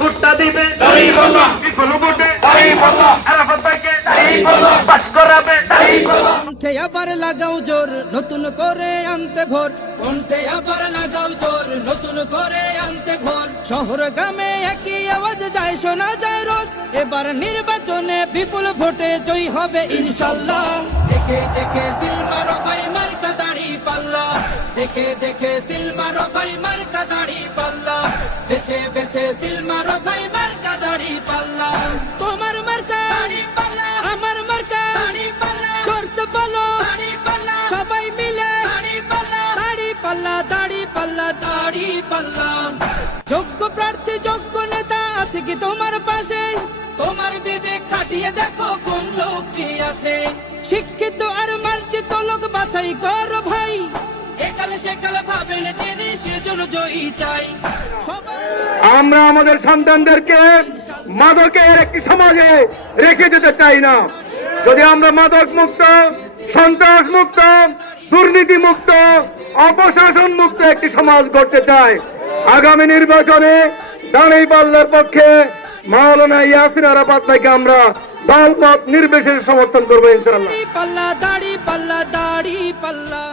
ভুট্টা দিবে বিপুল ভোটে আরাফাত ভাইকে পাস করাবে। কণ্ঠে আবার লাগাও জোর নতুন করে আনতে ভোর, কণ্ঠে আবার লাগাও জোর নতুন করে আনতে ভোর। শহর গ্রামে একই আওয়াজ যায় শোনা যায় রোজ, এবার নির্বাচনে বিপুল ভোটে জয়ী হবে ইনশাল্লাহ। দেখে দেখে সিল মারো ভাই মার্কা দাড়ি পাল্লা, দেখে দেখে সিল মারো ভাই মার্কা দাড়ি পাল্লা, বেছে বেছে সিল মারো ভাই মার্কা দাড়ি পাল্লা। তোমার মার্কা দাড়ি পাল্লা, আমার মার্কা দাড়ি পাল্লা, জোরসে বলো দাড়ি পাল্লা, সবাই মিলে দাড়ি পাল্লা, দাড়ি পাল্লা, দাড়ি পাল্লা, দাড়ি পাল্লা। যোগ্য প্রার্থী যোগ্য নেতা আছে কি তোমার পাশে? তোমার বিবেক খাটিয়ে দেখো কোন লোকটি আছে। শিক্ষিত আর মার্জিত লোক বাছাই করো ভাই, একালে সেকালে ভাবেন জেনে সেজন্য জয়ী চাই। আমরা আমাদের সন্তানদেরকে মাদকের একটি সমাজে রেখে যেতে চাই না। যদি আমরা মাদক মুক্ত, সন্ত্রাস মুক্ত, দুর্নীতি মুক্ত, অপশাসন মুক্ত একটি সমাজ গড়তে চাই, আগামী নির্বাচনে দাঁড়িপাল্লার পক্ষে মাওলানা ইয়াসির আরাফাত ভাইকে আমরা দলমত নির্বিশেষে সমর্থন করবো ইনশাআল্লাহ। পাল্লা দাড়ি পাল্লা, দাড়ি পাল্লা।